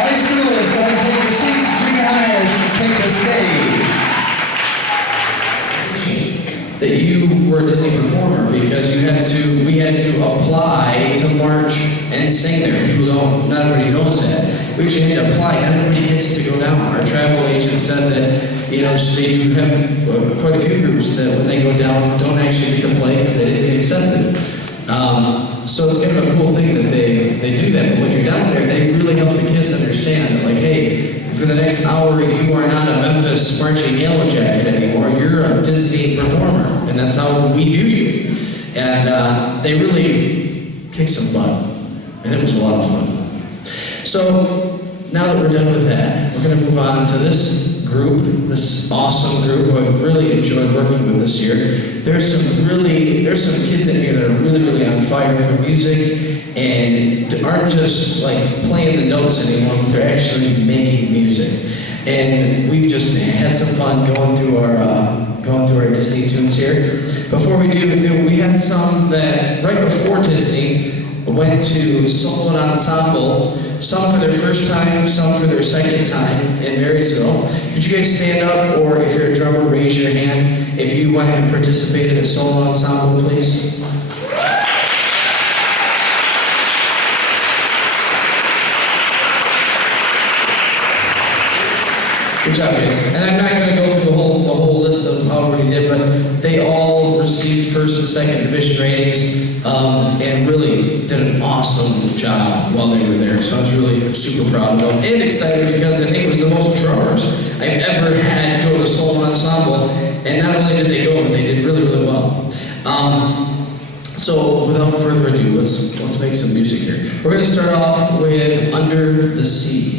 High schoolers, go and take your seats. Junior hires, take the stage. That you were a Disney performer because we had to apply to march and sing there. Not everybody knows that. We actually had to apply. Not everybody gets to go down. Our travel agent said that, you know, they have quite a few groups that when they go down don't actually get to play because they didn't get accepted. So it's kind of a cool thing that they do that. But when you're down there, they really help the kids understand that, like, hey, for the next hour, you are not a Memphis marching yellow jacket anymore. You're a Disney performer, and that's how we view you. And they really kicked some butt, and it was a lot of fun. So now that we're done with that, we're going to move on to this group, this awesome group who I've really enjoyed working with this year. There's some kids in here that are really, really on fire for music and aren't just like playing the notes anymore, but they're actually making music. And we've just had some fun going through our Disney tunes here. Before we do, we had some that right before Disney went to solo and ensemble. Some for their first time, some for their second time in Marysville. Could you guys stand up, or if you're a drummer, raise your hand if you went and participated in a solo ensemble, please? Good job, guys. And I'm not going to go through the whole list of how everybody did, but they all received first and second division ratings, and really did an awesome job while they were there. So I was really super proud of them and excited because I think it was the most drummers I've ever had go to solo ensemble. And not only did they go, but they did really, really well. So without further ado, let's make some music here. We're going to start off with Under the Sea.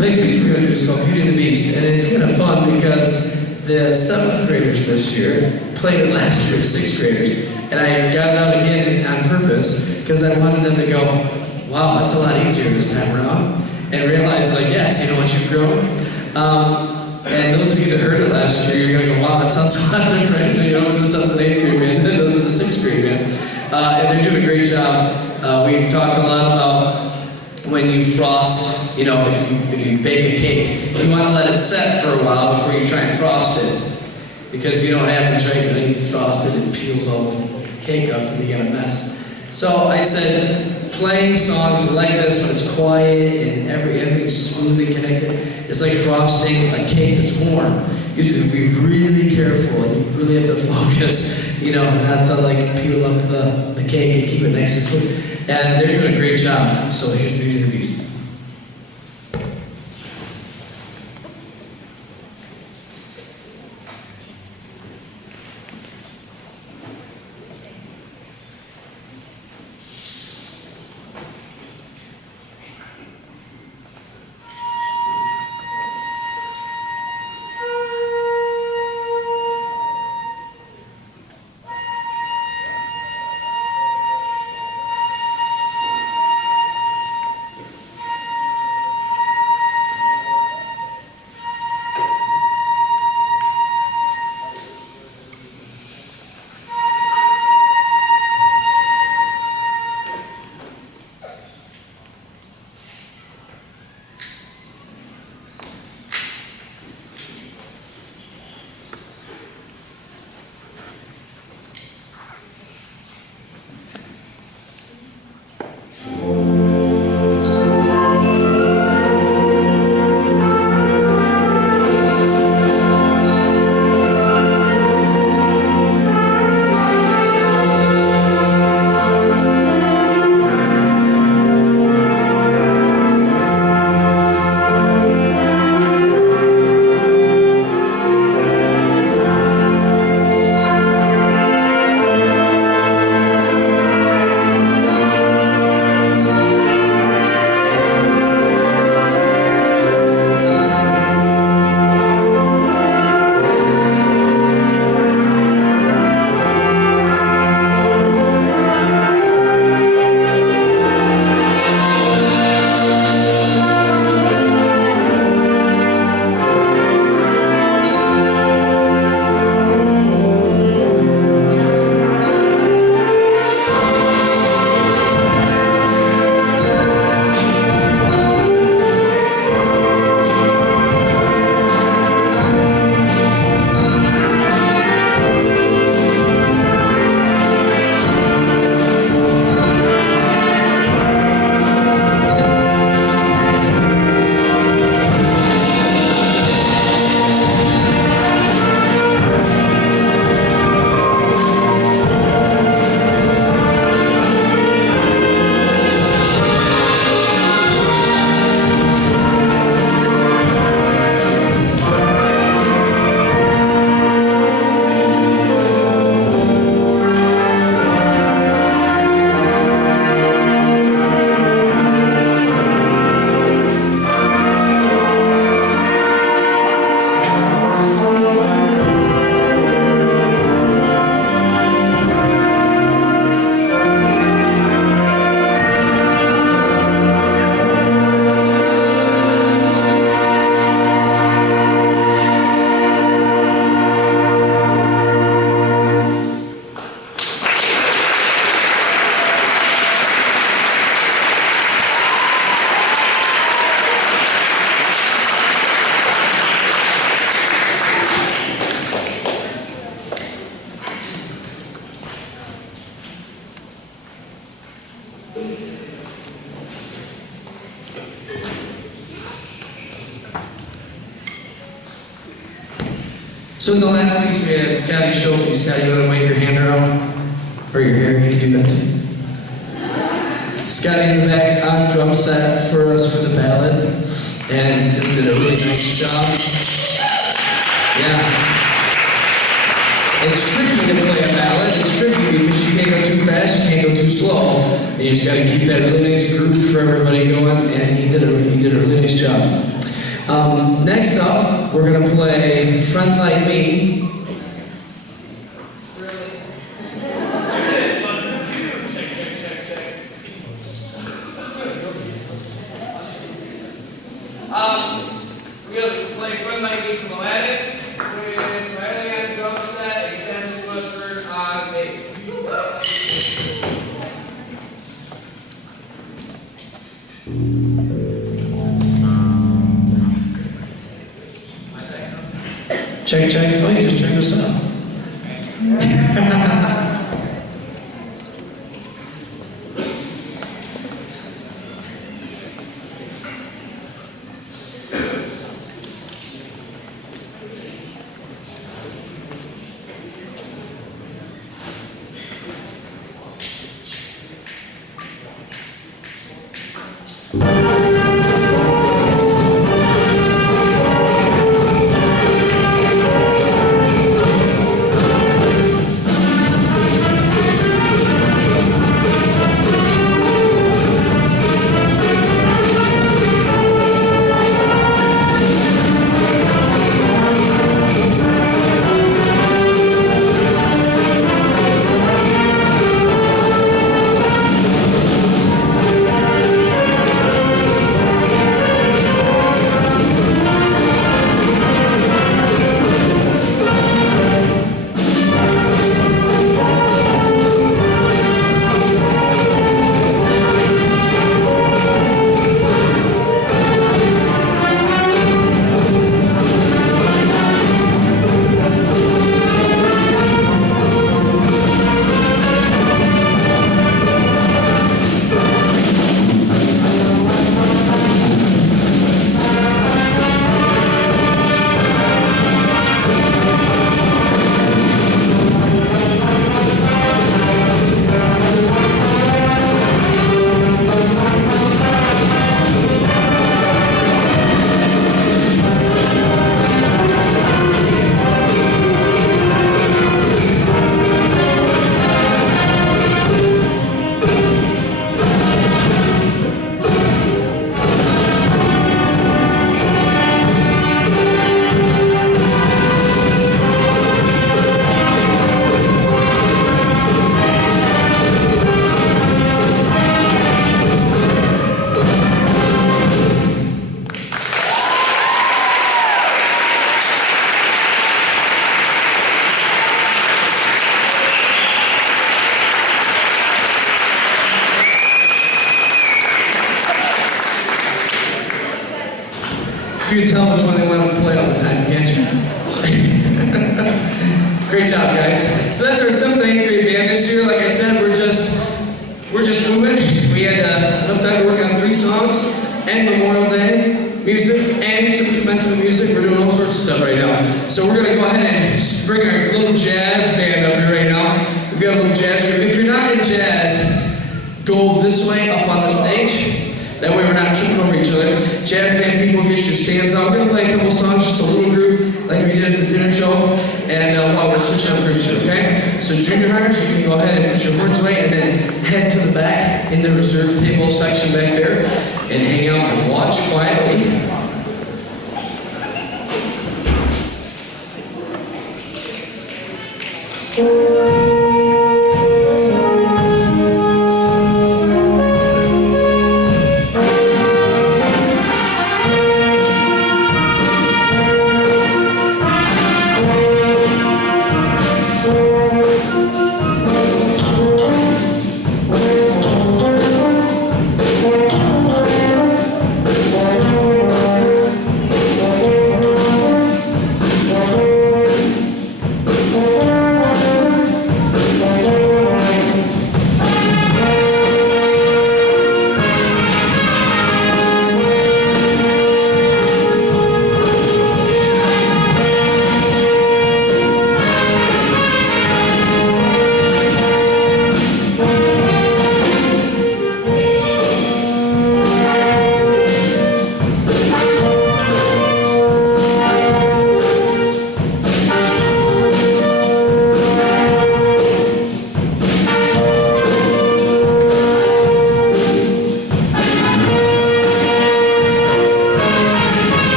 The next piece we're going to do is called Beauty and the Beast, and it's kind of fun because the 7th graders this year played it last year, 6th graders, and I got it out again on purpose because I wanted them to go, wow, that's a lot easier this time around, and realize, like, yes, you know what, you've grown. And those of you that heard it last year, you're going to go, wow, that sounds a lot different, you know, with the 7th and 8th grade band than those in the 6th grade band. And they're doing a great job. We've talked a lot about when you frost, you know, if you bake a cake, you want to let it set for a while before you try and frost it. Because you know what happens, right? When you frost it, it peels all the cake up and you got a mess. So I said, playing songs like this when it's quiet and everything's smoothly connected, it's like frosting a cake that's warm. You have to be really careful and you really have to focus, you know, not to like peel up the cake and keep it nice and smooth. And they're doing a great job. So here's Beauty and the Beast. So in the last piece we had Scotty Schultz. Scotty, you want to wave your hand around? Or your hair, you can do that too. Scotty in the back on drum set for us for the ballad. And just did a really nice job. Yeah. It's tricky to play a ballad. It's tricky because you can't go too fast, you can't go too slow. And you just got to keep that really nice groove for everybody going. And he did a really nice job. Next up, we're gonna play Friend Like Me. We're gonna play Friend Like Me from Aladdin with Riley on drum set and Denzel Woodford on bass. Check, check. Oh, you just turned us up. You can tell which one they want to play all the time, can't you? Great job, guys. So that's our 7th and 8th grade band this year. Like I said, we're just moving. We had enough time to work on 3 songs and Memorial Day music and some commencement music. We're doing all sorts of stuff right now. So we're gonna go ahead and bring our little jazz band up here right now. We've got a little jazz group. If you're not in jazz, go this way up on the stage. That way we're not tripping over each other. Jazz band people, get your stands out. We're going to play a couple songs, just a little group, like we did at the dinner show, and while we're switching up groups, okay? So junior hires, you can go ahead and put your horns away, and then head to the back in the reserve table section back there, and hang out and watch quietly.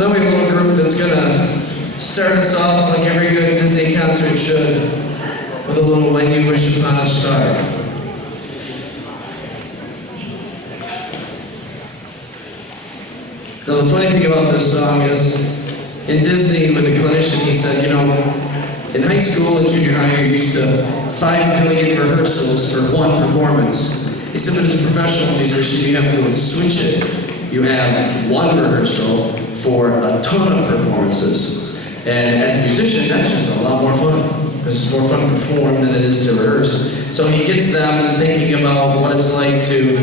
So then we have a little group that's gonna start us off like every good Disney concert should, with a little When You Wish Upon a Star. Now the funny thing about this song is, in Disney with the clinician, he said, you know, in high school and junior high, you're used to 5 million rehearsals for one performance. He said, but as a professional musician, you have to switch it. You have one rehearsal for a ton of performances. And as a musician, that's just a lot more fun, because it's more fun to perform than it is to rehearse. So he gets them thinking about what it's like to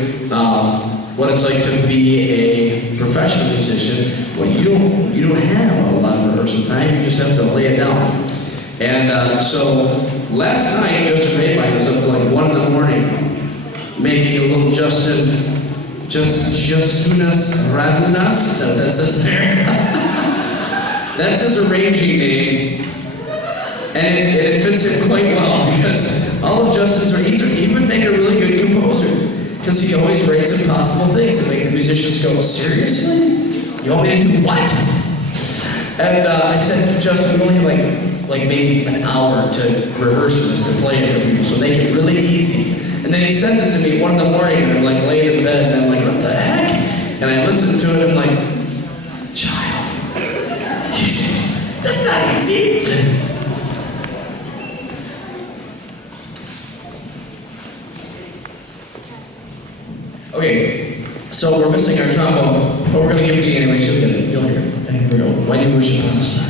be a professional musician. Well, you don't have a lot of rehearsal time. You just have to lay it down. And so last night, Justin Mayfield was up to like 1 in the morning, making a little Justunas Radunas. Is that what that says there? That's his arranging name, and it fits in quite well because all of Justin's he would make a really good composer because he always writes impossible things that make the musicians go, seriously? You want me to do what? And I said, Justin, we only have like maybe an hour to rehearse this, to play it for people, so make it really easy. And then he sends it to me 1 in the morning, and I'm like laying in bed, and I'm like, what the heck? And I listen to it, and I'm like, child, that's not easy. Okay, so we're missing our trombone, but we're going to give it to you anyway. She'll get it. You'll hear it. Okay, here we go. When You Wish Upon a Star.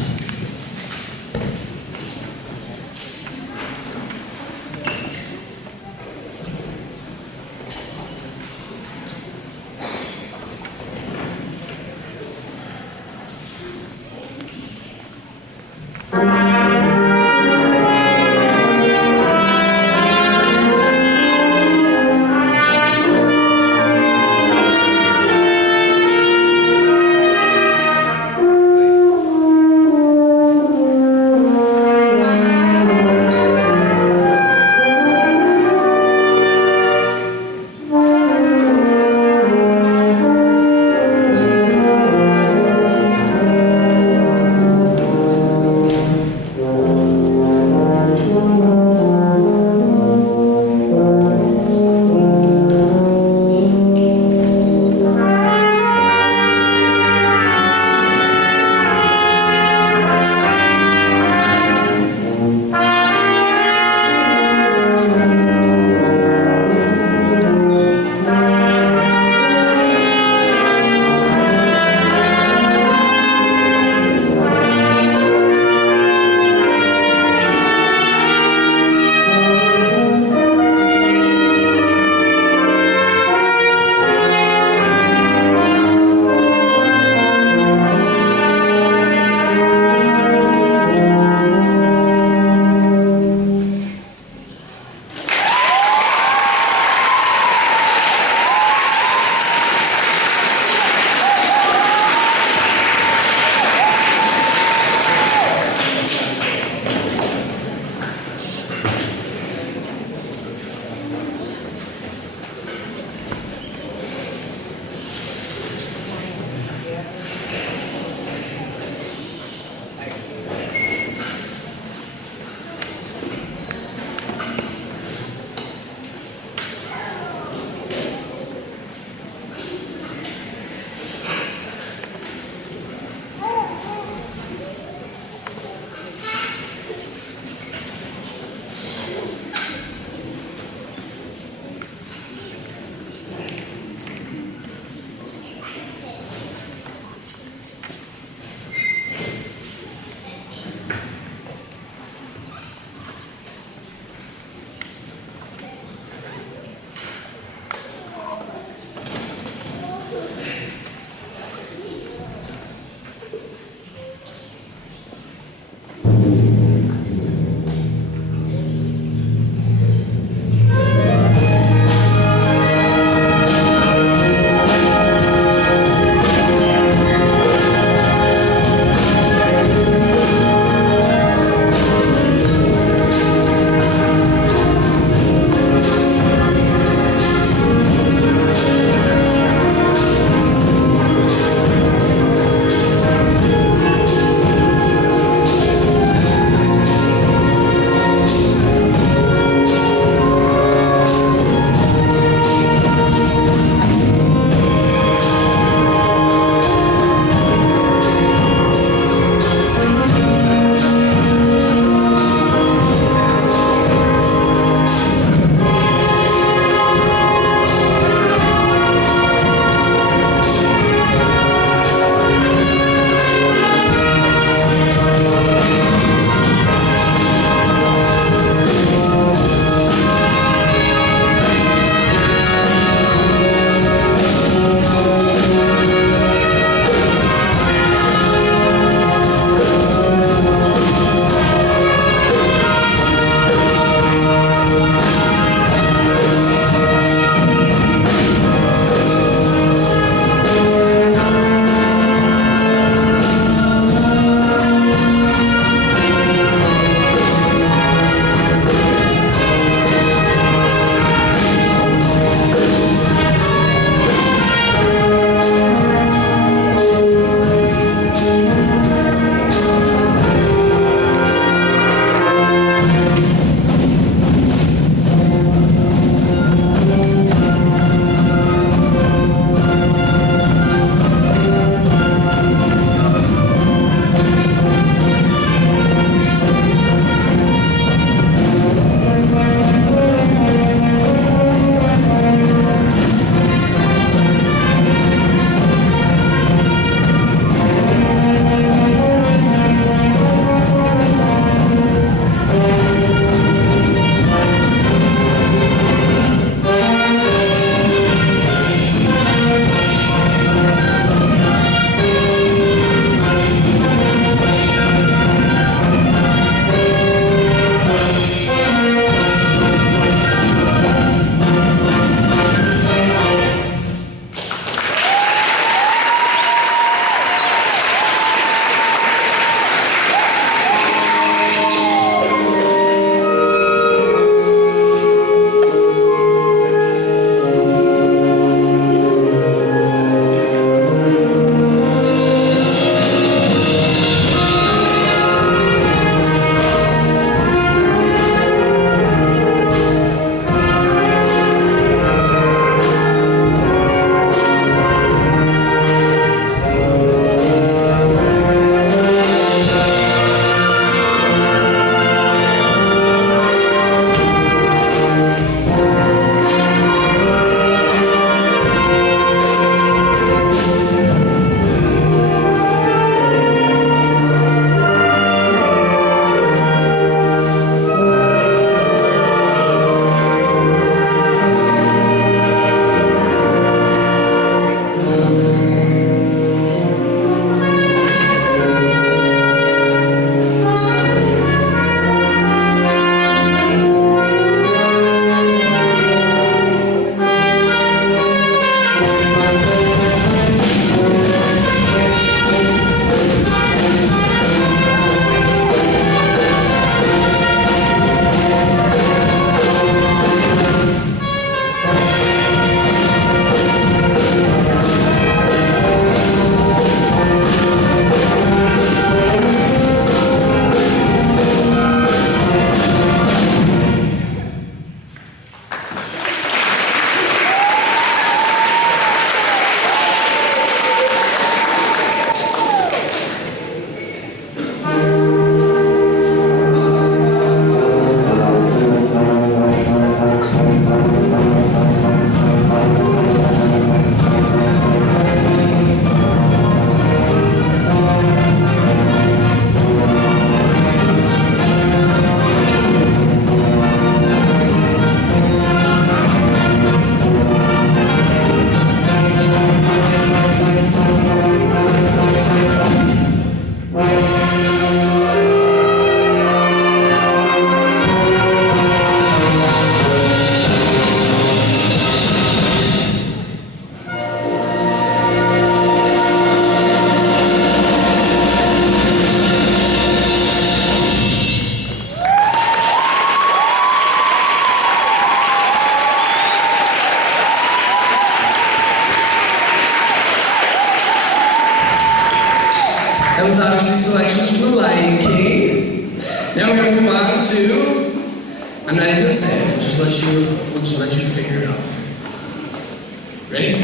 I'm not even gonna say it. We'll just let you figure it out. Ready?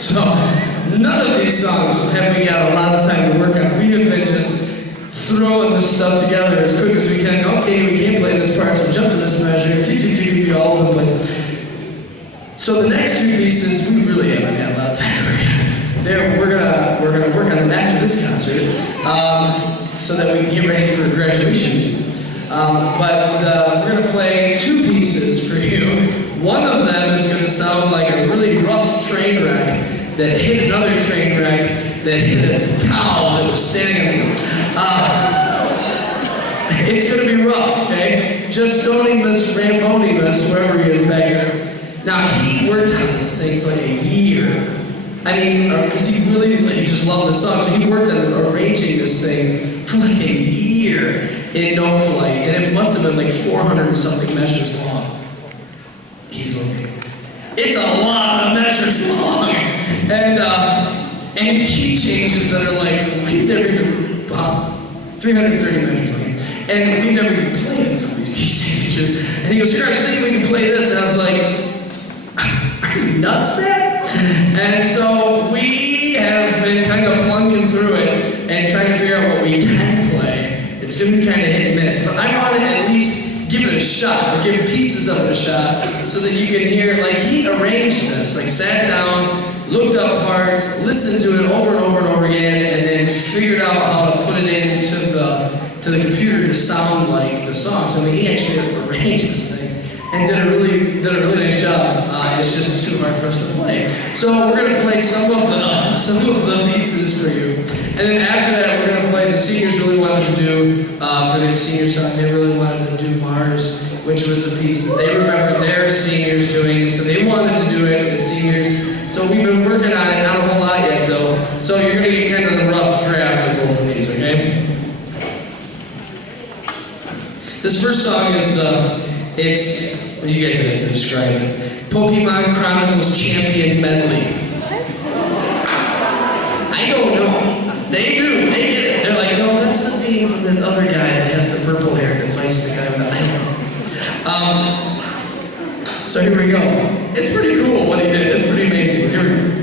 So, none of these songs have we got a lot of time to work on. We have been just throwing this stuff together as quick as we can. Okay, we can't play this part, so jump to this measure, tick, all over the place. So the next two pieces, we really haven't had a lot of time to work on. We're gonna work on them after this concert, so that we can get ready for graduation. But we're going to play two pieces for you. One of them is going to sound like a really rough train wreck that hit another train wreck that hit a cow that was standing. It's going to be rough, okay? Just Donimus Rambonimus, wherever he is back there. Now, he worked on this thing for like a year. I mean, because he just loved the song, so he worked on arranging this thing for like a year in no flight, and it must have been like 400 and something measures long. Easily. It's a lot of measures long. And key changes that are like, we've never even, 330 measures long. And we've never even played some of these key changes. And he goes, here, I think we can play this. And I was like, are you nuts, man? And so we have been kind of plunking through it and trying to figure out what we can play. It's going to be kind of hit and miss. But I want to at least give it a shot, or give pieces of it a shot, so that you can hear, like, he arranged this, like, sat down, looked up parts, listened to it over and over and over again, and then figured out how to put it into the computer to sound like the songs. I mean, he actually arranged this thing and did a really nice job. It's just too hard for us to play. So we're going to play some of the pieces for you, and then after that, we're going to play. The seniors really wanted to do for their senior song. They really wanted to do Mars, which was a piece that they remember their seniors doing, and so they wanted to do it. The seniors. So we've been working on it, not a whole lot yet though. So you're going to get kind of the rough draft of both of these, okay? This first song is what do you guys have to describe it? Pokemon Chronicles Champion Medley. I don't know. They do. They get it. They're like, no, that's the theme from that other guy that has the purple hair that fights the guy with the, I don't know. So here we go. It's pretty cool what he did. It's pretty amazing. Here we go.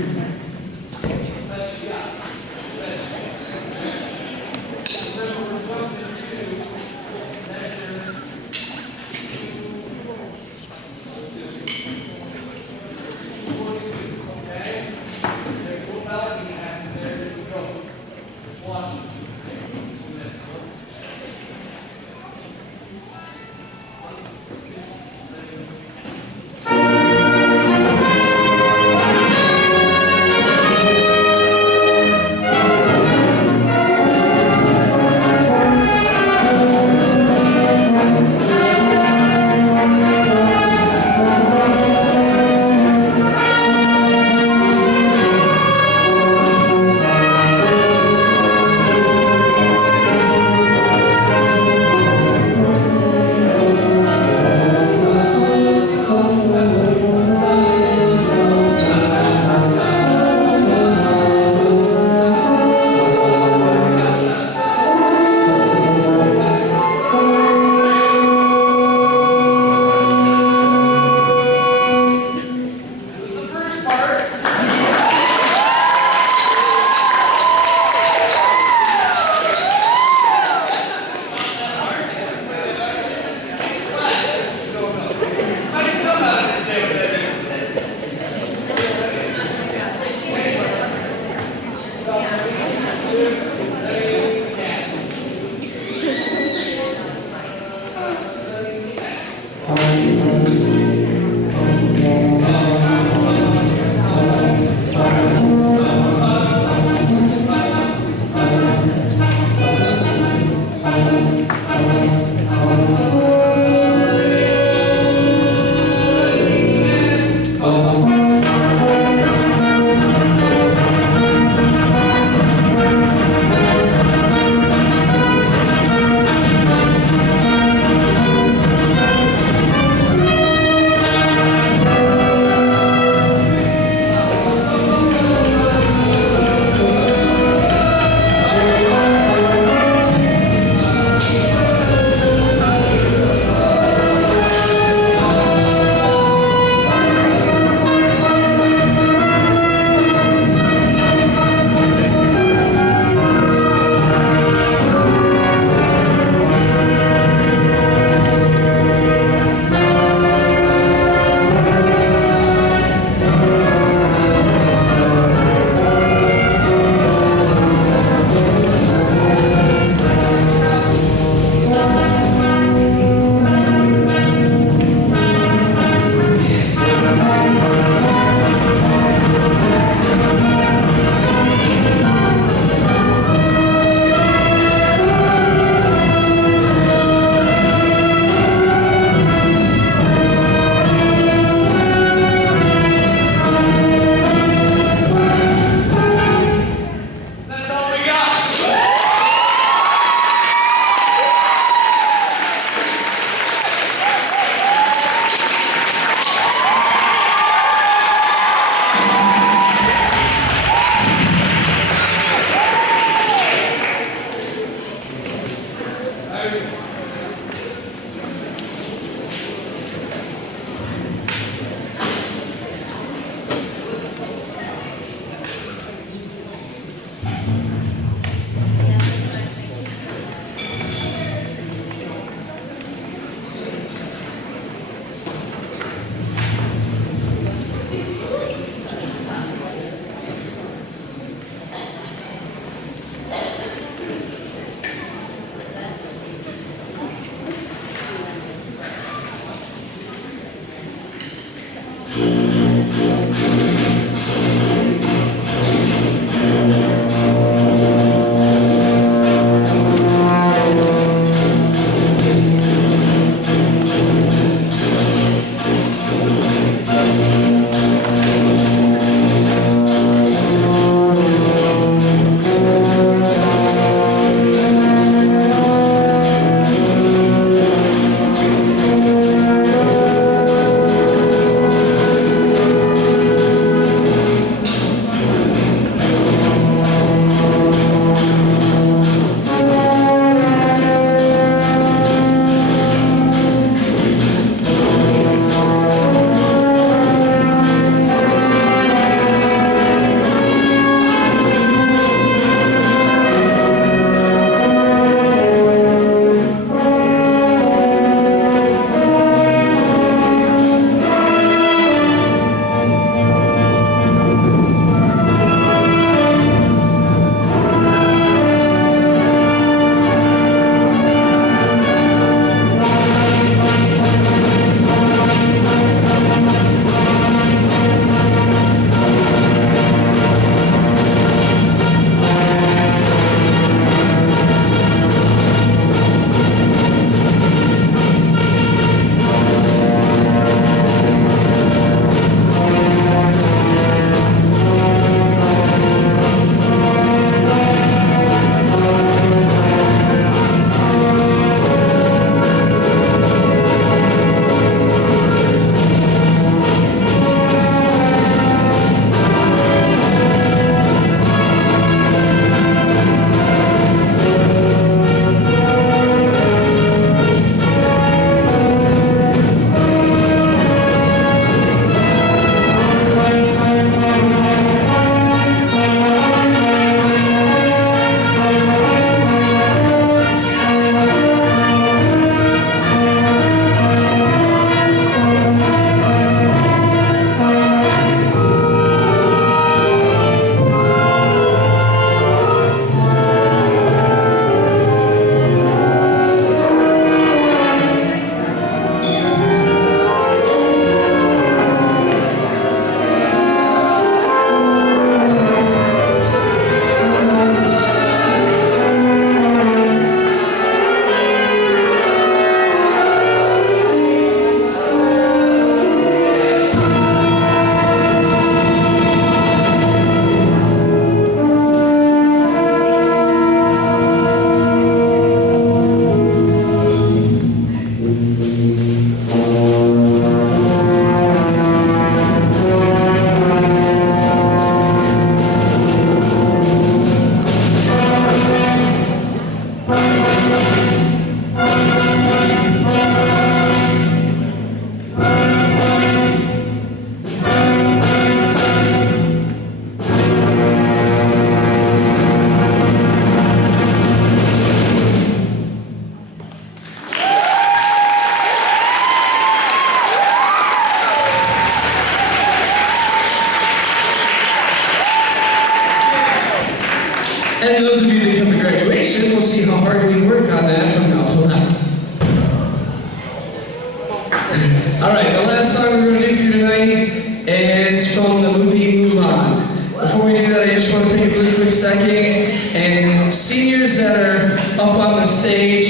All right, the last song we're going to do for you tonight is from the movie Mulan. Before we do that, I just want to take a really quick second, and seniors that are up on the stage,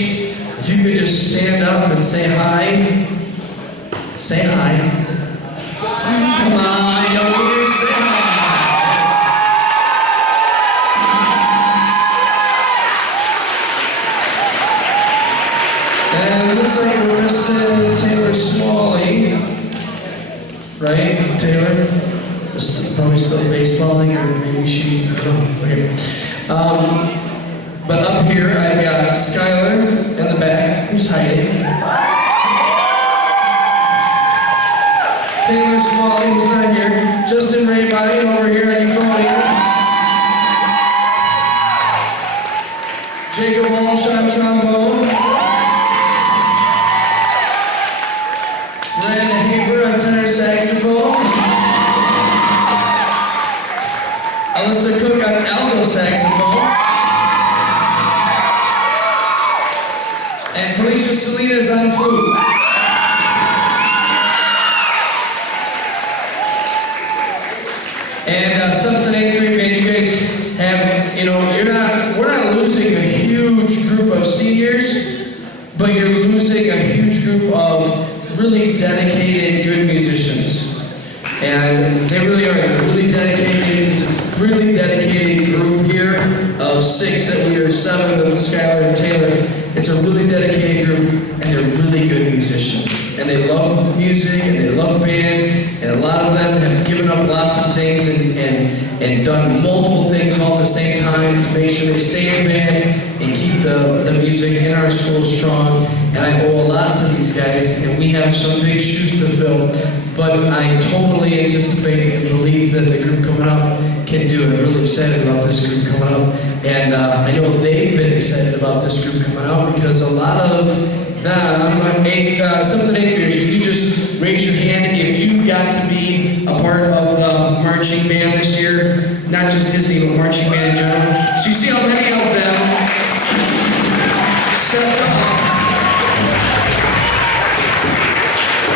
if you could just stand up and say hi. Say hi. Come on, young leaders, say hi. And it looks like we're missing Taylor Smalley. Right, Taylor? Probably still baseballing, or maybe she, I don't know. Okay. But up here, I've got Skylar in the back, who's hiding. Taylor Smalley, who's not here. Justin Raybody over here on your phone. Jacob Walsh on trombone. Brandon Haber on tenor saxophone. Alyssa Cook on alto saxophone. And Felicia Salinas on flute. And 7th and 8th grade band, you guys have, we're not losing a huge group of seniors, but you're losing a huge group of really dedicated, good musicians. And they really are. They're really dedicated group here of 6 that we are 7 with Skylar and Taylor. It's a really dedicated group, and they're really good musicians. And they love music, and they love band, and a lot of them have given up lots of things and done multiple things all at the same time to make sure they stay in band and keep the music in our school strong. And I owe a lot to these guys, and we have some big shoes to fill. But I totally anticipate and believe that the group coming up can do it. I'm really excited about this group coming up. And I know they've been excited about this group coming out because a lot of them, 7th and 8th graders, you just raise your hand if you got to be a part of the marching band this year. Not just Disney, but marching band in general. So you see how many of them stepped up.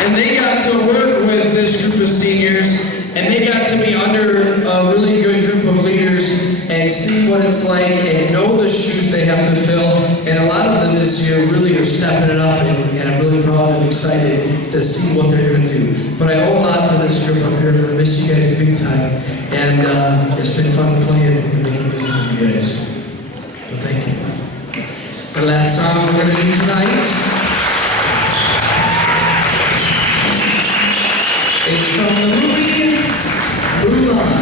And they got to work with this group of seniors, and they got to be under a really good group of leaders and see what it's like and know the shoes they have to fill. And a lot of them this year really are stepping it up, and I'm really proud and excited to see what they're going to do. But I owe a lot to this group up here. I'm going to miss you guys big time. And it's been fun playing and making music with you guys. So thank you. The last song we're going to do tonight is from the movie Mulan.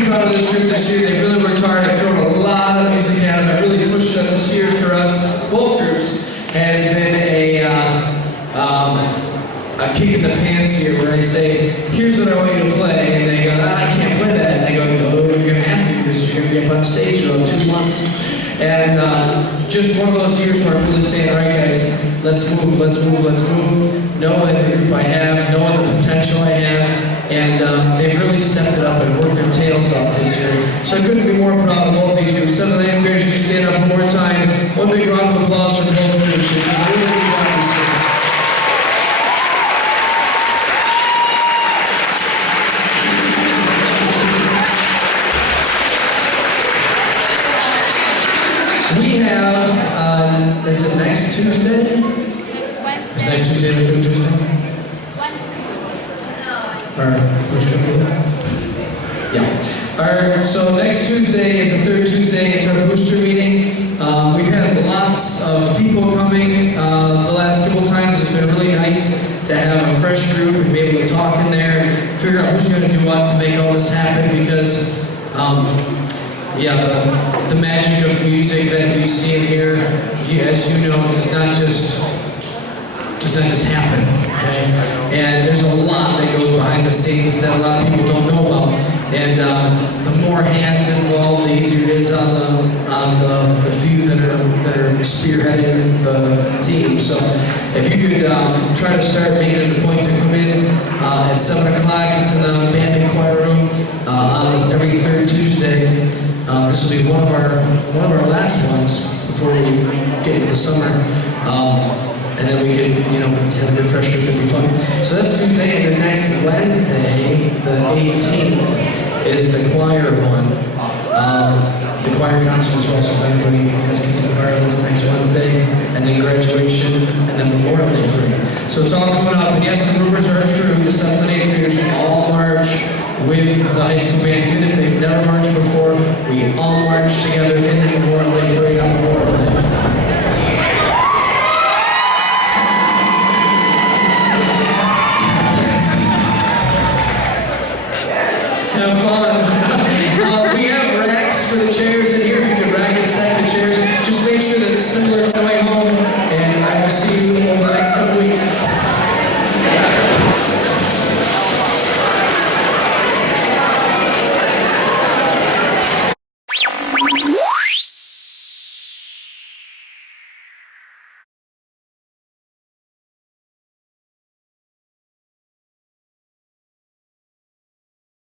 really proud of this group this year. They really worked hard. I've thrown a lot of music at them. I've really pushed them this year for us. Both groups has been a kick in the pants here where I say, here's what I want you to play. And they go, I can't play that. And I go, no, you're going to have to because you're going to be up on stage in about 2 months. And just one of those years where I'm really saying, all right, guys, let's move. Knowing the group I have, knowing the potential I have, and they've really stepped it up and worked their tails off this year. So I couldn't be more proud of both these groups. 7th and 8th graders, you stand up one more time. One big round of applause for both groups. They did a really good job this year. We have, is it next Tuesday? Is next Tuesday the third Tuesday? Or which one? Yeah. So next Tuesday is the third Tuesday. It's our booster meeting. We've had lots of people coming the last couple times. It's been really nice to have a fresh group and be able to talk in there, figure out who's going to do what to make all this happen because the magic of music that we see in here, as you know, does not just happen, okay? And there's a lot that goes behind the scenes that a lot of people don't know about. And the more hands involved, the easier it is on the few that are spearheading the team. So if you could try to start making it a point to come in at 7 o'clock, it's in the band and choir room on every third Tuesday. This will be one of our last ones before we get into the summer, and then we can have a good fresh group and be fun. So that's Tuesday, and then next Wednesday, the 18th, is the choir one. The choir concert is also for anybody who has considered part of this next Wednesday, and then graduation, and then Memorial Day parade. So it's all coming up, and yes, the rumors are true. The 7th and 8th graders all march with the high school band. Even if they've never marched before, we all march together